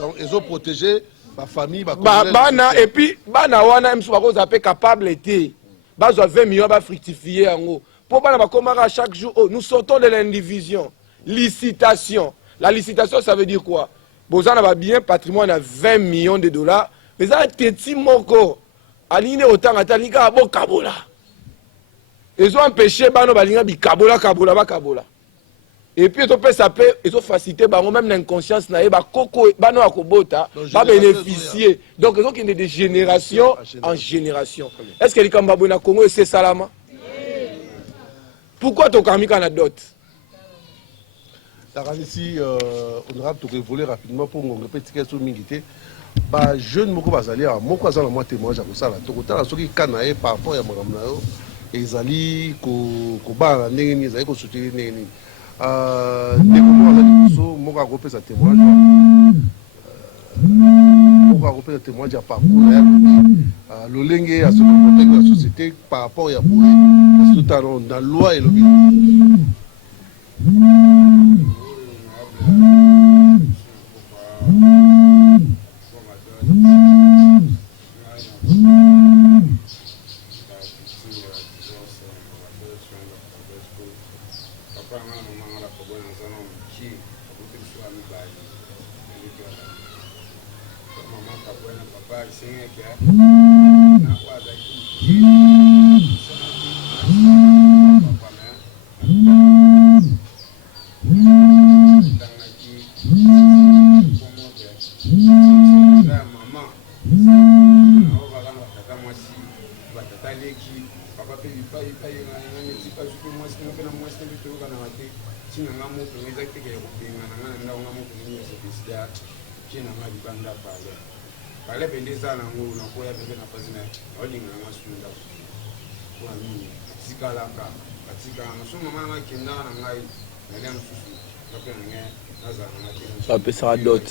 Donc ils ont protégé ma famille, ma bana et puis bana wana msu bako zape capable été. Bazo 20 millions ba fructifier yango. Pour bana bakomara chaque jour, oh, nous sortons de l'indivision. Licitation. La licitation ça veut dire quoi? Bozana ba bien patrimoine à 20 millions de dollars. Mais ça teti moko. Aline autant atalika bo kabola. Ils ont empêché bano balinga bi kabola. Et puis ça peut ils ont facilité bango même l'inconscience na ba koko bano akobota ba bénéficier. Donc ils ont qui de génération en génération. Est-ce que les Kambabo na Congo c'est salama? Pourquoi tu as la dot? Ici, honorable, tu peux voler rapidement pour mon petit question militaire. Bah, jeune moko bazali a moko azala moi témoignage à ça là. Tu as soki kanae par rapport à madame Nao et Zali ko ba ndenge ni zali ko soutenir ndenge ni. Ndeko azali so moko a repé sa témoignage. Moko a repé sa témoignage à parcours ya lolenge à ce comporter de la société par rapport à boé. Parce que dans la loi et le ça peut sera dot.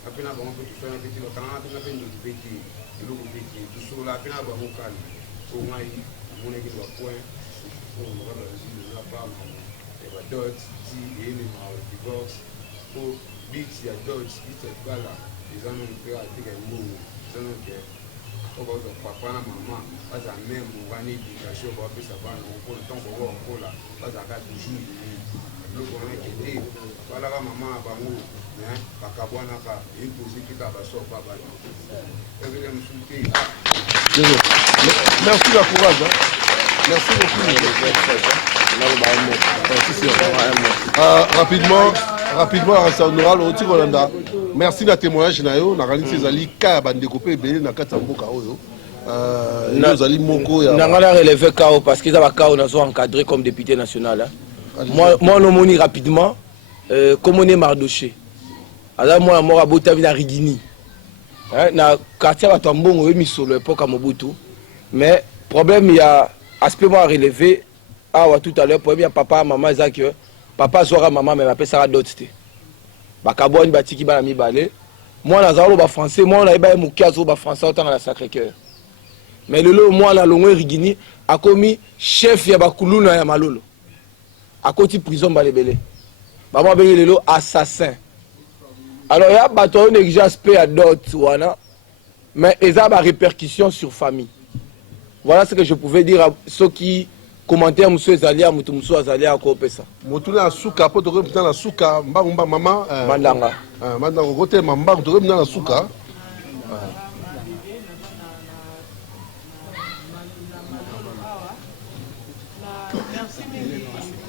Apena bango pe tufana peti bakanga apena pe ndoki peti eloko peti tusola apena bango kali o ngai mona ki ba point o mo ba zili na pa mo e ba dot ti ele ma divorce o big ya dot ite bala izano pe atika mbungu izano ke o ba zo papa na mama baza même wani education ba pesa bana ko ntongo ko kola baza ka toujours loko na kete wala ka mama bango merci la courage. Hein. Merci beaucoup. Rapidement, honorable Oti Rolanda. Merci de témoignage. On a réalisé les cas de découper belé na kata mboka oyo. Nous allons moko ya. On a relevé KO parce qu'ils avaient KO nous encadré comme député national. Moi on moni rapidement comme on est Mardoché. Alors moi mort abota na Rigini. Na quartier ba mbongo we misolo époque à Mobutu. Mais problème il y a aspect moi relevé tout à l'heure problème papa maman Zaki papa zora maman mais appelle ça dot té. Ba kaboni batiki ba mi balé. Moi na zalo ba français moi na ba mukiazo ba français autant à la Sacré-Cœur. Mais le moi na longo Rigini a commis chef ya bakuluna ya malolo. A côté prison ba lebele. Ba moi belé lelo assassin. Alors, il y a bateau négligé aspect à d'autres, mais il y a des répercussions sur la famille. Voilà ce que je pouvais dire à ceux qui commentaient à monsieur Zalia, à monsieur Zalia, à Kopesa. Motuna Asuka, pour te remettre dans Asuka, Mbamba maman. Mandanga. Mandanga, côté Mamba, tu remettre dans Asuka. Merci,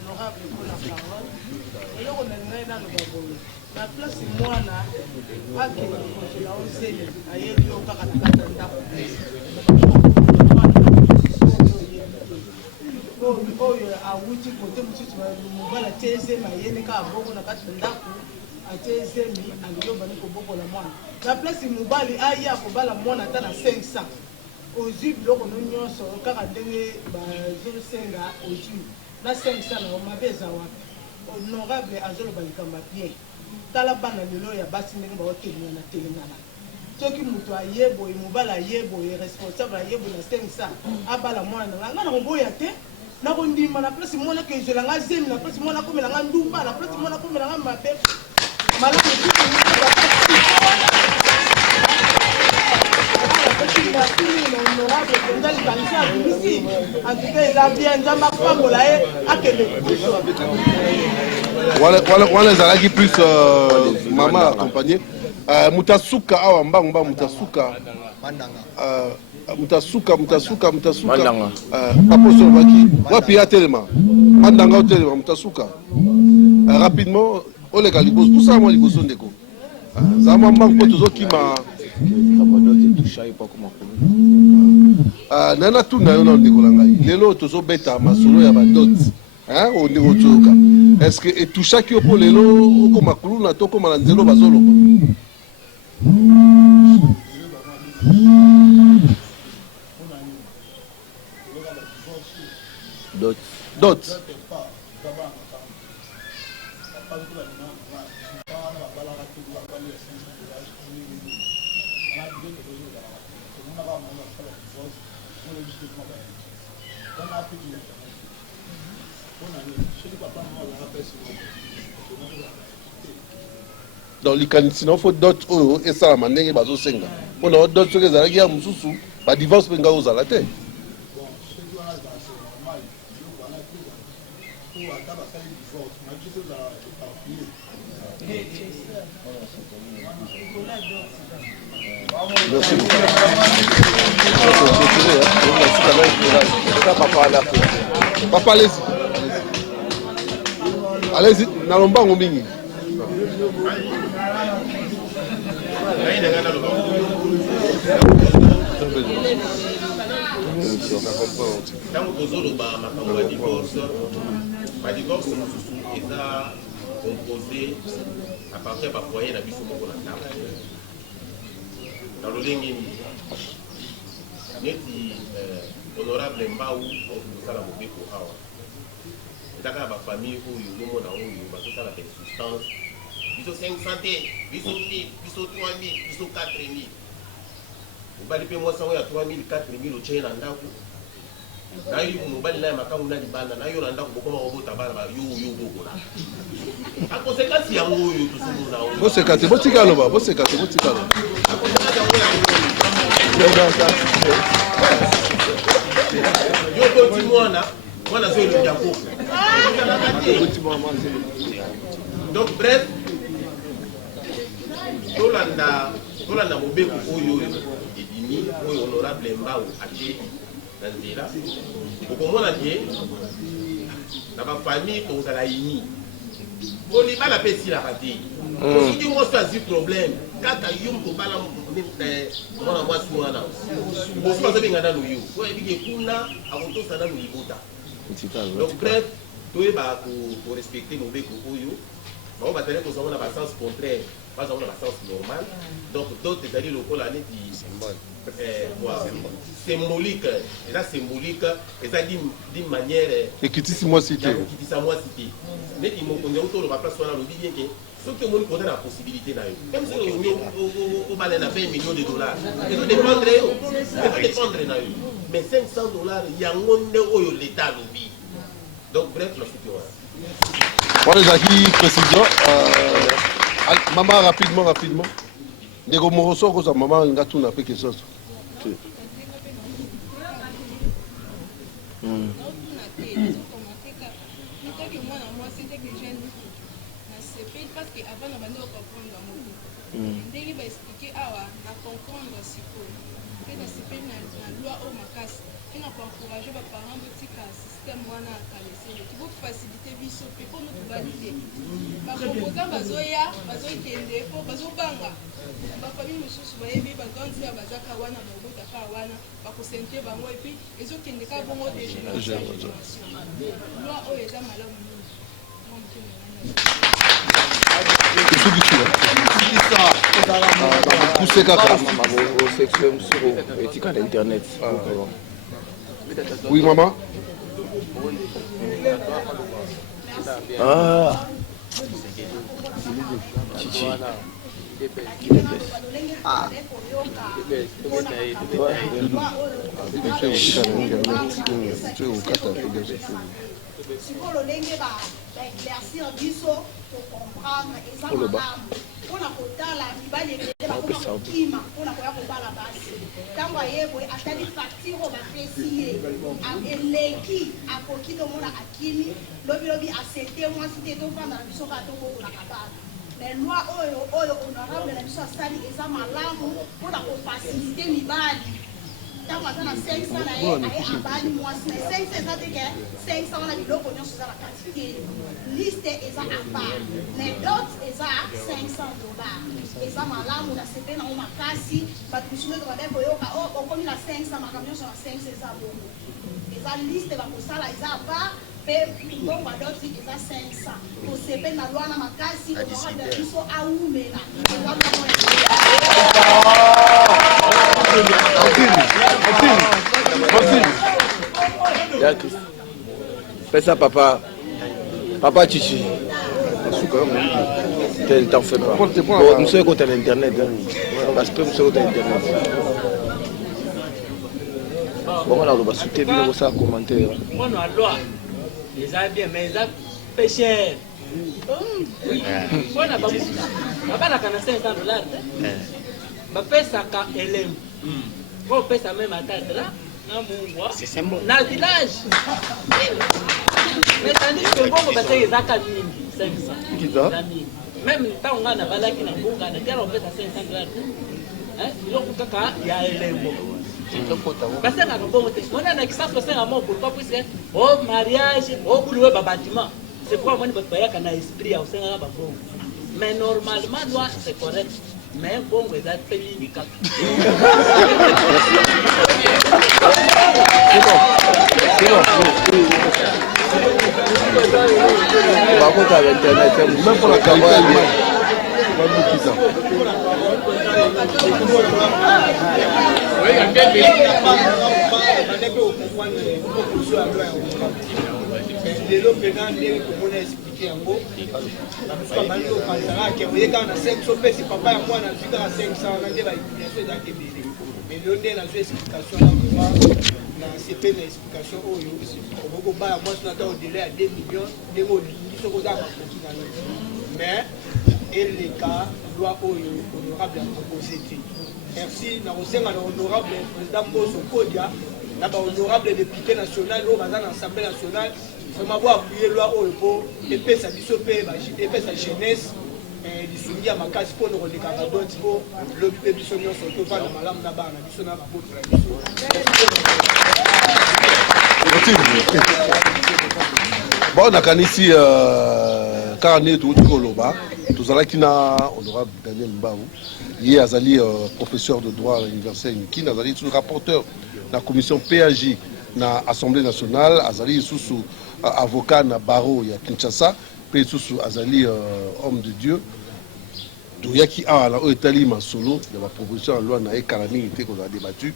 honorable pour la parole. Et là, on a la place moi là, à qui on l'a osé, ailleurs il y a encore oyo awuti kote mosusu mobali atie ezemi ayeni kaka bongo na kati na ndako atie ezemi aliyobani kobokola mwana na place mobali aya kobala mwana ata na 500 ozwi biloko no nyonso kaka ndenge bazosenga ozwi na 500 na mabe eza wapi honorable azoloba likambo ya bien tala bana lelo ya basi ndenge baotelingana na telingana soki moto ayeboye mobali ayeboye responsable ayeboye na 500 abala mwana na nga na koboya te na kondima na place mwana ke ezela nga zemi na place mwana komela nga ndumba na place mwana komela nga mabe malamu tuku honorable konza likanisi ya bimisi en tout cas eza bien nzambe apambola ye akende Wana ezalaki plus mama accompagné mutasuka awa mbangba mutasuka mutasuka papa solobaki wapi ya telema mandanga otelema mutasuka rapidement oleka liboso tout ça moi liboso ndeko za mamba mpo tozokima nana tuna yo na ndeko na ngai lelo tozobeta masolo ya badot o ndeko toyoka est ce que etushaki yo mpo lelo okoma kuluna to okoma na nzelo bazoloba Dot. Donc likanisi na faut dot oyo esalama ndenge bazosenga mpona dot soki ezalaki ya mosusu badivorce mpe ngai ozala te Merci beaucoup. Papa, allez-y. Allez-y, n'allons pas mingi. Ntango tozoloba makambo ya divorce mosusu eza composé à partir ya bafoyer na biso moko na ndako na lolenge neti honorable mbau okosala mobeko awa eza kaka bafamille oyo nomona oyo bazosala persistance biso 500 te biso 1000 biso 3000 biso 4000 mobali mpe mwasi yango ya 3000 4000 otie na ndako nayo mobali na ya makambo na libanda nayo na ndako bokoma kobota bana yo bokola akonsekansi yango oyo tosomona oyo boseka te botika loba boseka te botika loba yo boti mwana zo elongi ya koko donc bref tolanda mobeko oyo edimi oyo honorable mbau atie na nzela okomona te na bafamille tozala ini olibala mpe esilaka te soki mwasi azwi problème kaka yo mokobala mwana mwasi wana bosi bazobenga nano yo oyebiki kuna akotosa nano libota donc bref toyeba korespecte mobeko oyo bango batali kozango na basens contraire bazango na basens normal donc d'autres ezali lokola neti symbolique eza symbolique eza d'une manière ekitisi mwasi te kokitisa mwasi te neti mokonzi auti oloba place wana alobi bien ke soki omoni koza na possibilité na yo même soki obala na 20 millions de dollars ezodépendre yo ezodépendre na yo mais 500 dollars yango nde oyo l'état alobi donc bref na suki wana wana ezalaki précision Maman, rapidement. Ndeko Moroso, ko sa maman nga tout na pe que ça. Parce qu'avant, on va comprendre la moto. Ndenge va expliquer à comprendre si quoi. Que na CP na loi au makas. Et on peut encourager les parents petit système wana kalaisé. Qui va faciliter biso pour nous valider. Ba proposant bazoya, bazoikende, po bazobanga. Ba famille mususu ba yebi ba ganzi ya bazaka wana mobota ka wana ba ko sentir bango et puis ezokende ka bongo de génération. Loi au eza malamu. Pousser kaka. Éthique à l'internet. Oui, maman. Ah. Chichi. Ah. Sikoyo lolenge baéclaircir biso tocomprendre eza malamu mpona kotala mibali ebele bakoma kokima mpona koya kobala basi ntango aye boye atali facture oyo bapesi ye eleki akoki tomona akimi lobilobi asete mwasi te tofanda na biso kaka tobokolaka bana mais loi oyo honorable na biso asali eza malamu mpona kofasilite mibali. Ntango aza na 500 na ye aye abali mwasi na 500 eza te ke 500 wana biloko nyonso eza na kati te liste eza apart mais dot eza $500 eza malamu na sepe nango makasi bato misusu ete babe koyoka okomi na 500 makambo nyonso na 500 eza bongo eza liste bakosala eza apart mpe mbongo ya doti eza 500 tosepe na lwana makasi honorable ya biso aumela Fais ça, papa. Papa Chichi. T'en fais pas. Nous sommes contre l'internet. Parce que nous sommes contre l'internet. Bon, on a le soutenir, on va commenter. Moi, la loi, ils ont bien, mais ils ont fait cher. On a pas $500. Ma pesa ka elem. Ko pesa même à tête là. C'est symbole. Dans le village. Mais tandis que bon ba c'est zaka mingi 500. Même tant on a balaki na bunga na kero pesa $500. Hein? Iloko kaka ya elembo. Parce que na bon te. On a na kisasa c'est amour pourquoi puisque au mariage, au boulot ba bâtiment. C'est pourquoi moi ni ba na esprit au senga ba bon. Mais normalement loi c'est correct. Mais bon, vous êtes fait l'unique. Par contre, avec Internet, même pour la campagne, lelo mpena ndenge komona explike yango bamisuka bandi opanzaka ke oyekaka na 500 opesi papa ya mwana azwi kaka 500 wana nde baexplication ezaka ebele mais lelo nde nazwi explication na sepe na explication oyo okokobaya mwasi nata odele ya 2 millions ndenge olingi soki oza makoki na yo mais eleka loi oyo honorable ya propose te merci nakosenga na honorable président mboso kodia na bahonorable député national oyo baza na assemblée nationale vraiment bo appuye loi oyo mpo epesa biso mpe epesa jeunesse lisungi ya makasi mpo nokolekaka doti mpo lobi mpe biso nyonso tovanda malamu na bana na biso na baboto na biso bon nakanisi kaka nde touti koloba tozalaki na honorable Daniel Mbau ye azali professeur de droit à l'université Mikine azali sous rapporteur na commission PAJ na assemblée nationale azali sous avocat na barreau ya Kinshasa pe sous azali homme de Dieu toyaki awa na oyo etali masolo ya baproposition ya loi na ekala mingi te kozala débattu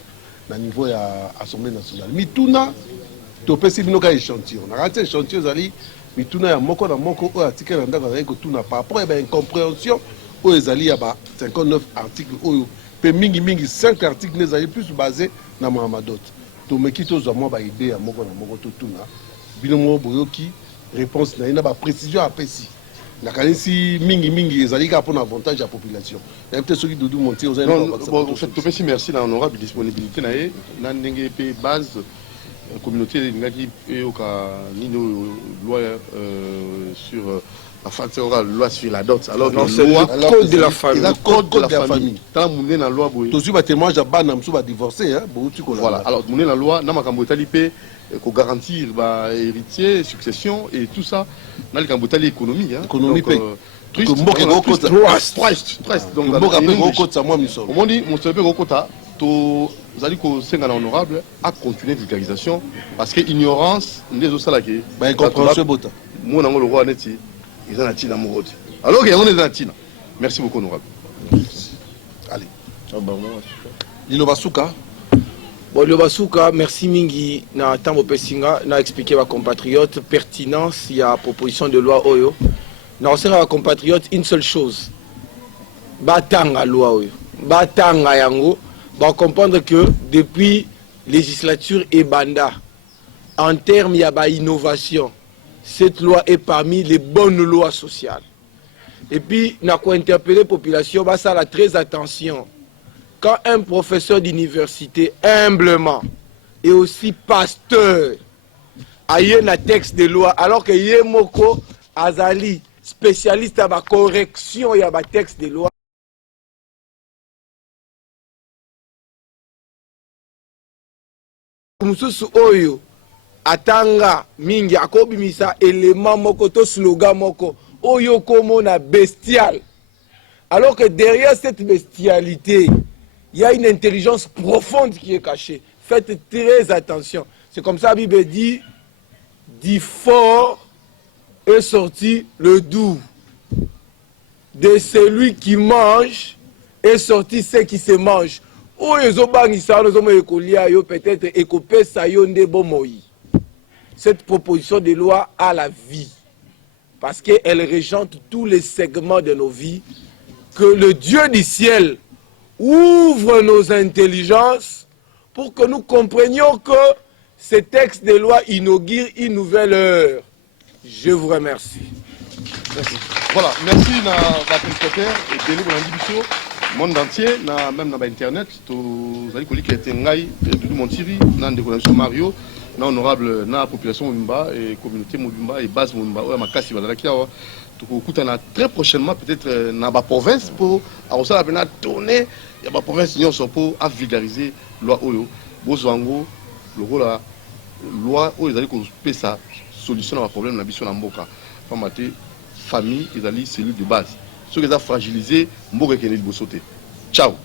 na niveau ya assemblée nationale mituna topesi bino ka échantillon na kati échantillon ezali mituna ya moko na moko oyo atikali na ndako azali kotuna par rapport ya baincompréhension oyo ezali ya ba 59 article oyo mpe mingi 5 article ezali plus basé na mamadot tomeki tozwa mwa baide ya moko na moko totuna bino moko boyoki réponse na ye na baprécision apesi nakanisi mingi ezalika pour avantage à population. Il y a peut-être ceux qui doivent monter aux non bon en fait tout merci merci na honorable disponibilité na ye na ndenge pe base communauté ngaki eyoka nino loi sur la loi sur la dot. Alors non, c'est le code de la famille. Le code de la famille. Tant moune na loi boy. Tous les témoignages à Banam va divorcer hein, voilà. Alors moune la loi na makambo talipé ko garantir ba héritier, succession et tout ça dans le cambotali économie hein. Économie paye. Triste. Donc on dit mon seul Rokota to zali ko senga na honorable a continuer vulgarisation parce que ignorance des osalaki. Ba incompréhension bota. Mo na ngolo roi neti ils ont tina moroti. Alors que on est dans tina. Merci beaucoup honorable. Allez. Lilo Basuka. Bon, le Basuka, merci mingi na tambo pesinga na expliquer à compatriotes pertinence il y a proposition de loi oyo. Na osera à compatriotes une seule chose. Batanga loi oyo. Batanga yango va comprendre que depuis législature et banda en termes il y a ba innovation. Cette loi est parmi les bonnes lois sociales. Et puis na ko interpeller la population ba ça la très attention. Quand un professeur d'université, humblement, et aussi pasteur, a eu un texte de loi, alors que Yemoko Azali, spécialiste à la correction et à la texte de loi, Mususu Oyo, Atanga, Mingi, Akobimisa, élément moko, to slogan moko, Oyo Komo na bestial. Alors que derrière cette bestialité, il y a une intelligence profonde qui est cachée. Faites très attention. C'est comme ça la Bible dit, du fort est sorti le doux. De celui qui mange est sorti ce qui se mange. Cette proposition de loi a la vie. Parce qu'elle régente tous les segments de nos vies. Que le Dieu du ciel ouvre nos intelligences pour que nous comprenions que ce texte de loi inaugure une nouvelle heure. Je vous remercie. Merci. Voilà, merci à la secrétaire et de l'Indivision, monde entier, même dans Internet, tout ça qui était ngai, tout le monde Syrie, dans des relations Mario, dans honorable, dans la population Mumba et communauté Mumba et base Mumba, ouais, ma casse, il va là très prochainement peut-être dans la province pour à tourner il y a la province pour vulgariser loi oyo bozwango lokola loi oyo ezali ko pesa solution à problème na biso na mboka famate famille ezali cellule de base ceux qui ont fragilisé mboka keneli bosote ciao